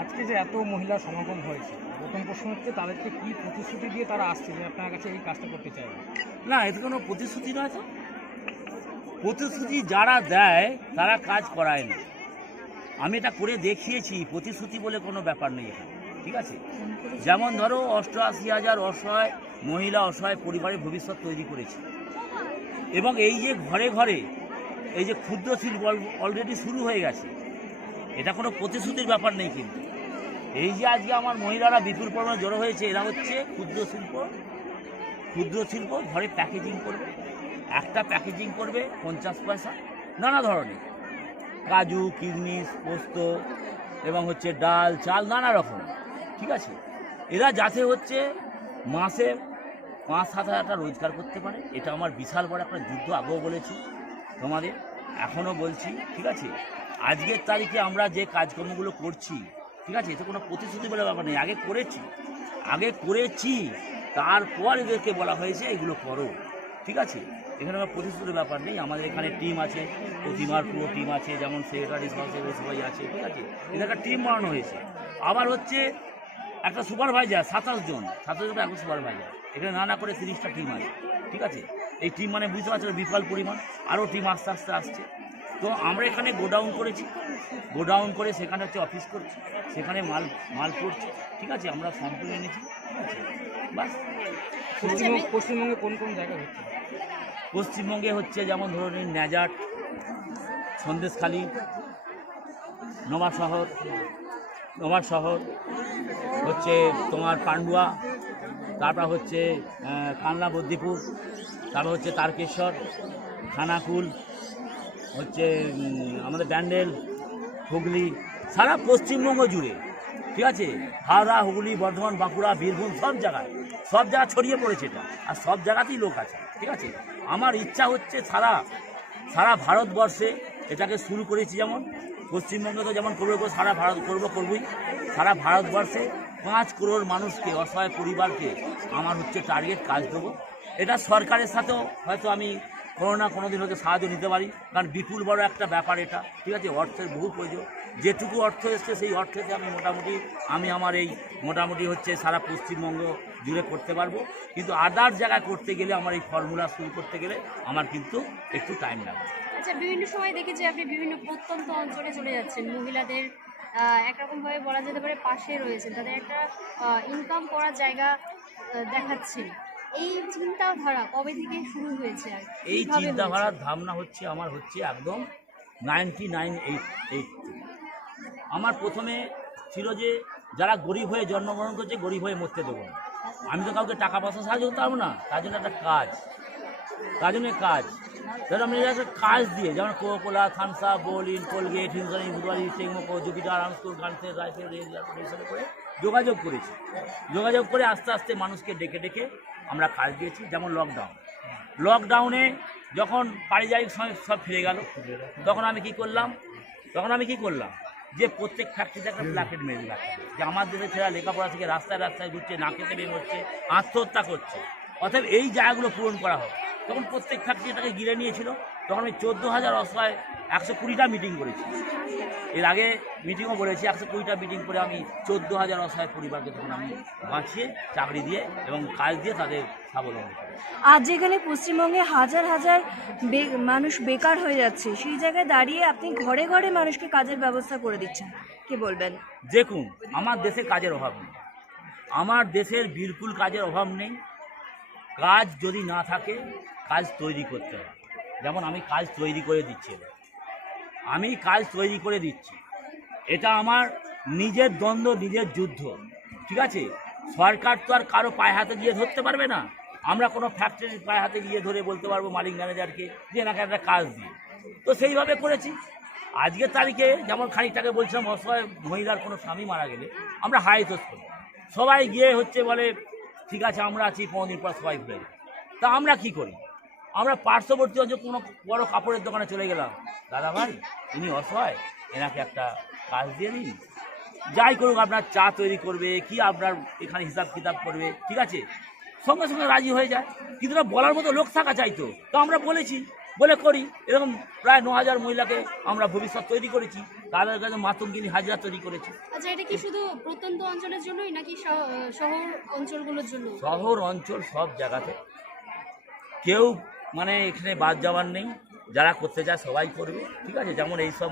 আজকে যে এত মহিলা সমাগম হয়েছে, প্রথম প্রশ্ন হচ্ছে তাদেরকে কি প্রতিশ্রুতি দিয়ে তারা আসছে যে আপনার কাছে এই কাজটা করতে চাইবে? না, এতে কোনো প্রতিশ্রুতি নয় তো। প্রতিশ্রুতি যারা দেয় তারা কাজ করায় না। আমি এটা করে দেখিয়েছি, প্রতিশ্রুতি বলে কোনো ব্যাপার নেই এখানে, ঠিক আছে? যেমন ধরো 88,000 অসহায় মহিলা, অসহায় পরিবারের ভবিষ্যৎ তৈরি করেছি। এবং এই যে ঘরে ঘরে এই যে ক্ষুদ্র শিল্প অলরেডি শুরু হয়ে গেছে, এটা কোনো প্রতিশ্রুতির ব্যাপার নেই। কিন্তু এই যে আজকে আমার মহিলারা বিপুল পরিমাণে জড়ো হয়েছে, এরা হচ্ছে ক্ষুদ্র শিল্প ঘরে প্যাকেজিং করবে। একটা প্যাকেজিং করবে 50 পয়সা, নানা ধরনের কাজু, কিশমিশ, পোস্ত এবং হচ্ছে ডাল, চাল, নানা রকম, ঠিক আছে? এরা যাতে হচ্ছে মাসে 5-7 হাজার টাকা রোজগার করতে পারে। এটা আমার বিশাল বড় একটা যুদ্ধ, আগেও বলেছি তোমাদের, এখনও বলছি, ঠিক আছে? আজকের তারিখে আমরা যে কাজকর্মগুলো করছি, ঠিক আছে, এতে কোনো প্রতিশ্রুতি বলে ব্যাপার নেই। আগে করেছি, তারপর এদেরকে বলা হয়েছে এগুলো করো, ঠিক আছে? এখানে আমার প্রতিশ্রুতির ব্যাপার নেই। আমাদের এখানে টিম আছে, প্রতিমার পুরো টিম আছে, যেমন সেক্রেটারি সবাই আছে, ঠিক আছে? এদের একটা টিম বানানো হয়েছে। আবার হচ্ছে একটা সুপারভাইজার, 27 জন এখন সুপারভাইজার। এখানে নানা করে 30টা টিম আছে, ঠিক আছে? এই টিম মানে বুঝতে পারছো বিপুল পরিমাণ, আরও টিম আস্তে আস্তে আসছে। তো আমরা এখানে গোডাউন করে সেখানে হচ্ছে অফিস করছি, সেখানে মাল পড়ছে, ঠিক আছে? আমরা সম্পূর্ণ এনেছি, ঠিক আছে? বাস। পশ্চিমবঙ্গে কোন কোন জায়গায় হচ্ছে? পশ্চিমবঙ্গে হচ্ছে যেমন ধরুন ন্যাজাট, সন্দেশখালী, নোমার শহর হচ্ছে তোমার পান্ডুয়া, তারপর হচ্ছে কানলা বদ্দিপুর, তারপর হচ্ছে তারকেশ্বর, খানাকুল, হচ্ছে আমাদের ব্যান্ডেল, হুগলি, সারা পশ্চিমবঙ্গ জুড়ে, ঠিক আছে? হাওড়া, হুগলি, বর্ধমান, বাঁকুড়া, বীরভূম, সব জায়গায় ছড়িয়ে পড়েছে এটা। আর সব জায়গাতেই লোক আছে, ঠিক আছে? আমার ইচ্ছা হচ্ছে সারা ভারতবর্ষে এটাকে শুরু করেছি। যেমন পশ্চিমবঙ্গে তো যেমন করবো, সারা ভারত করবই। সারা ভারতবর্ষে 5 করোড় মানুষকে, অসহায় পরিবারকে আমার হচ্ছে টার্গেট কাজ দেবো। এটা সরকারের সাথেও হয়তো আমি কোনো দিন হয়তো সাহায্য নিতে পারি, কারণ বিপুল বড় একটা ব্যাপার এটা, ঠিক আছে? অর্থের বহু প্রয়োজন। যেটুকু অর্থ এসছে সেই অর্থেতে আমি মোটামুটি হচ্ছে সারা পশ্চিমবঙ্গ জুড়ে করতে পারবো। কিন্তু আদার জায়গায় করতে গেলে, আমার এই ফর্মুলা শুরু করতে গেলে আমার কিন্তু একটু টাইম লাগবে। আচ্ছা, বিভিন্ন সময় দেখেছি আপনি বিভিন্ন প্রত্যন্ত অঞ্চলে চলে যাচ্ছেন, মহিলাদের একরকমভাবে বলা যেতে পারে পাশে রয়েছেন, তাদের একটা ইনকাম করার জায়গা দেখাচ্ছেন। এই চিন্তাধারা কবে থেকে শুরু হয়েছে? এই চিন্তাধারার ধারণা হচ্ছে আমার হচ্ছে একদম 1998 আমার প্রথমে ছিল যে যারা গরিব হয়ে জন্মগ্রহণ করছে, গরিব হয়ে মরতে দেবো না। আমি তো কাউকে টাকা পয়সা সাহায্য করতে পারবো না, তার জন্য একটা কাজ, ধরো আমি একটা কাজ দিয়ে, যেমন কোকোলা, থামসা, বোলিন, কোলগেট, হিমসানি, বুধবারি, টেকমোকো, জুপিটার, আমস্কুল, গানসের, রাইফেল, করে যোগাযোগ করে আস্তে আস্তে মানুষকে ডেকে আমরা কাজ দিয়েছি। যেমন লকডাউনে যখন পারিবারিক সব ফিরে গেল, তখন আমি কি করলাম যে প্রত্যেক ফ্যাক্টরিতে একটা প্ল্যাকেট মেরে দিলাম যে আমার দেশের ছেলেরা লেখাপড়া থেকে রাস্তায় ঘুরছে, না খেতে বের হচ্ছে, আত্মহত্যা করছে, অতএব এই জায়গাগুলো পূরণ করা হোক। তখন প্রত্যেক ফ্যাক্টরিটাকে ঘিরে নিয়েছিল। তখন আমি 14,000 অসহায় 120টা মিটিং করেছি। এর আগে মিটিংও বলেছি, 120টা মিটিং করে আমি 14,000 অসহায় পরিবারকে তখন আমি বাঁচিয়ে চাকরি দিয়ে এবং কাজ দিয়ে তাদের স্বাবলম্বী করি। আজ যেখানে পশ্চিমবঙ্গে হাজার হাজার মানুষ বেকার হয়ে যাচ্ছে, সেই জায়গায় দাঁড়িয়ে আপনি ঘরে ঘরে মানুষকে কাজের ব্যবস্থা করে দিচ্ছেন, কি বলবেন? দেখুন, আমার দেশে কাজের অভাব নেই, আমার দেশের বিলকুল কাজের অভাব নেই। কাজ যদি না থাকে, কাজ তৈরি করতে হবে। যেমন আমি কাজ তৈরি করে দিচ্ছি, এটা আমার নিজের দ্বন্দ্ব, নিজের যুদ্ধ, ঠিক আছে? সরকার তো আর কারো পায়ে হাতে গিয়ে ধরতে পারবে না। আমরা কোনো ফ্যাক্টরির পায়ে হাতে গিয়ে ধরে বলতে পারবো মালিক ম্যানেজারকে যে এনাকে একটা কাজ দিই, তো সেইভাবে করেছি। আজকের তারিখে যেমন খানিকটাকে বলছিলাম, অসহায় মহিলার কোনো স্বামী মারা গেলে আমরা হাইতোষ করি, সবাই গিয়ে হচ্ছে বলে ঠিক আছে আমরা আছি, 15 দিন পর সবাই ভুলে যায়। তা আমরা কি করি? আমরা পার্শ্ববর্তী অঞ্চল কোনো বড় কাপড়ের দোকানে চলে গেলাম, দাদা ভাই ইনি অসহায়, এনাকে একটা কাজ দিয়ে দিন, যাই করুক, আপনার চা তৈরি করবে কি আপনার এখানে হিসাব কিতাব করবে, ঠিক আছে? সঙ্গে সঙ্গে রাজি হয়ে যায়। কিন্তু বলার মতো লোক থাকা চাইতো, তো আমরা বলেছি বলে করি। এরকম প্রায় 9,000 মহিলাকে আমরা ভবিষ্যৎ তৈরি করেছি, তাদের কাছে মাতঙ্গিনী হাজরা তৈরি করেছি। আচ্ছা, এটা কি শুধু প্রত্যন্ত অঞ্চলের জন্যই নাকি শহর অঞ্চলগুলোর জন্য? শহর অঞ্চল সব জায়গাতে, কেউ মানে এখানে বাদ যাওয়ার নেই, যারা করতে চায় সবাই করবে, ঠিক আছে। যেমন এইসব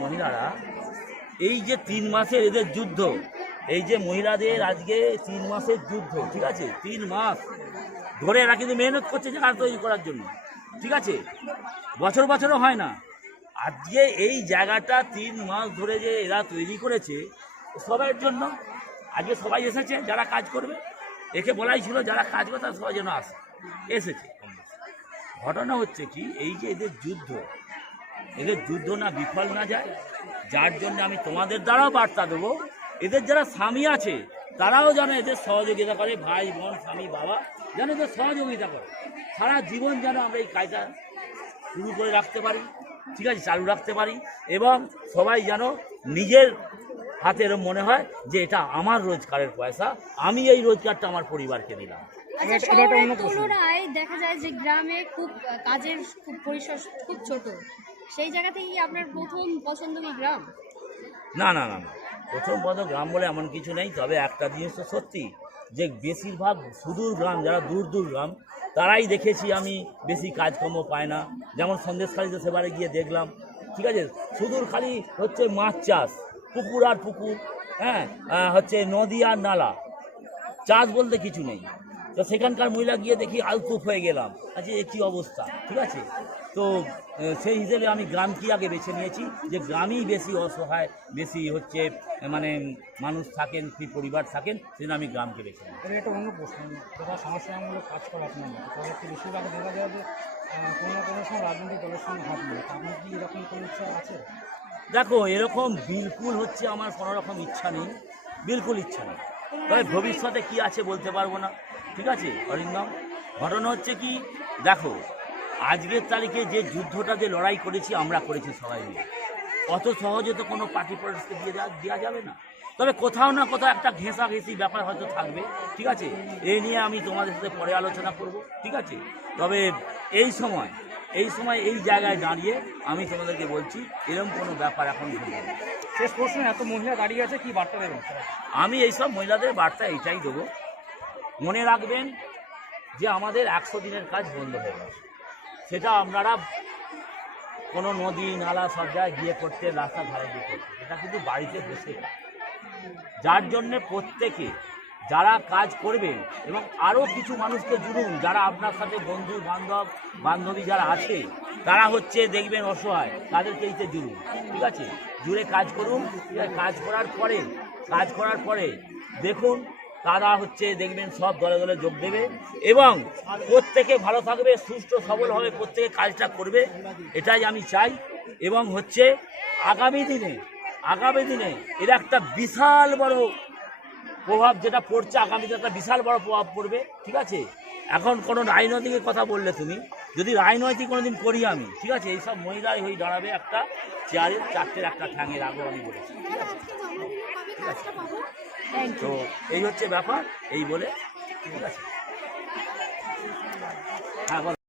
মহিলারা এই যে 3 মাসের এদের যুদ্ধ, এই যে মহিলাদের আজকে 3 মাসের যুদ্ধ, ঠিক আছে, 3 মাস ধরে এরা কিন্তু মেহনত করছে জায়গা তৈরি করার জন্য, ঠিক আছে, বছরও হয় না। আজকে এই জায়গাটা 3 মাস ধরে যে এরা তৈরি করেছে সবার জন্য। আজকে সবাই এসেছে যারা কাজ করবে, একে বলাই ছিল যারা কাজ করে তারা সবাই যেন এসেছে। ঘটনা হচ্ছে কি, এই যে এদের যুদ্ধ না বিফল না যায়, যার জন্য আমি তোমাদের দ্বারাও বার্তা দেবো, এদের যারা স্বামী আছে তারাও যেন এদের সহযোগিতা করে, ভাই বোন স্বামী বাবা যেন এদের সহযোগিতা করে, সারা জীবন যেন আমরা এই কাজটা শুরু করে রাখতে পারি, ঠিক আছে, চালু রাখতে পারি, এবং সবাই যেন নিজের হাতে এরকম মনে হয় যে এটা আমার রোজগারের পয়সা, আমি এই রোজগারটা আমার পরিবারকে দিলাম। আচ্ছা, শহরের তুলনায় দেখা যায় যে গ্রামে খুব কাজের পরিসর খুব ছোট, সেই জায়গা থেকে কি আপনার প্রথম পছন্দ কি গ্রাম? না, প্রথম পদ গ্রাম বলে এমন কিছু নেই, তবে একটা জিনিস তো সত্যি যে বেশিরভাগ সুদূর গ্রাম, যারা দূর গ্রাম, তারাই দেখেছি আমি বেশি কাজকর্ম পায় না। যেমন সন্দেশখালিতে সেবারে গিয়ে দেখলাম, ঠিক আছে, সুদূর খালি হচ্ছে মাছ চাষ, পুকুর আর পুকুর, হ্যাঁ, হচ্ছে নদী আর নালা, চাষ বলতে কিছু নেই। তো সেখানকার মহিলা গিয়ে দেখি আলকুপ হয়ে গেলাম, আচ্ছা এ কী অবস্থা, ঠিক আছে। তো সেই হিসেবে আমি গ্রামকে আগে বেছে নিয়েছি, যে গ্রামেই বেশি অসহায়, বেশি হচ্ছে মানে মানুষ থাকেন, কি পরিবার থাকেন, সেজন্য আমি গ্রামকে বেছে নিই। এটা অন্য প্রশ্ন, যারা সমস্যামূলক কাজ করে আপনার মতো, তাদেরকে বেশিরভাগ দেখা যায় যে কোনো না কোনো সময় রাজনৈতিক দলের সঙ্গে হাত মিলে, আপনি কি এরকম কোনো ইচ্ছা আছে? দেখো, এরকম বিলকুল হচ্ছে আমার কোনো রকম ইচ্ছা নেই, বিলকুল ইচ্ছা নেই, তবে ভবিষ্যতে কি আছে বলতে পারবো না, ঠিক আছে অরিন্দম। ঘটনা হচ্ছে কি, দেখো আজকের তারিখে যে যুদ্ধটা যে লড়াই করেছি আমরা করেছি সবাই মিলে, অত সহজে তো কোনো পার্টি পলিটিক্সকে দেওয়া যাবে না, তবে কোথাও না কোথাও একটা ঘেঁষাঘেঁষি ব্যাপার হয়তো থাকবে, ঠিক আছে, এই নিয়ে আমি তোমাদের সাথে পরে আলোচনা করব, ঠিক আছে। তবে এই সময় এই জায়গায় দাঁড়িয়ে আমি তোমাদেরকে বলছি এরকম কোনো ব্যাপার এখন ঘটবে না। শেষ প্রশ্ন, এত মহিলা দাঁড়িয়ে আছে, কি বার্তা দেবেন? আমি এইসব মহিলাদের বার্তা এইটাই দেবো, মনে রাখবেন যে আমাদের 100 দিনের কাজ বন্ধ হয়ে গেছে, সেটা আপনারা কোনো নদী নালা সব জায়গায় গিয়ে করতে, রাস্তা ধারে গিয়ে করতে, এটা কিন্তু বাড়িতে বসে, যার জন্যে প্রত্যেকে যারা কাজ করবেন এবং আরও কিছু মানুষকে জুড়ুন, যারা আপনার সাথে বন্ধু বান্ধবী যারা আছে, তারা হচ্ছে দেখবেন অসহায়, তাদেরকে এইতে জুড়ুন, ঠিক আছে, জুড়ে কাজ করুন। কাজ করার পরে দেখুন তারা হচ্ছে দেখবেন সব দলে দলে যোগ দেবে, এবং প্রত্যেকে ভালো থাকবে, সুস্থ সবল হবে, প্রত্যেকে কাজটা করবে, এটাই আমি চাই। এবং হচ্ছে আগামী দিনে এর একটা বিশাল বড় প্রভাব যেটা পড়ছে, আগামীতে একটা বিশাল বড় প্রভাব পড়বে, ঠিক আছে। এখন কোনো রাজনৈতিকের কথা বললে তুমি, যদি রাজনৈতিক কোনোদিন করি আমি, ঠিক আছে, এইসব মহিলাই হয়ে দাঁড়াবে একটা চেয়ারের 4টের একটা ঠ্যাঙের আগে আমি বলেছি, ঠিক আছে। তো এই হচ্ছে ব্যাপার, এই বলে, ঠিক আছে, হ্যাঁ বলো।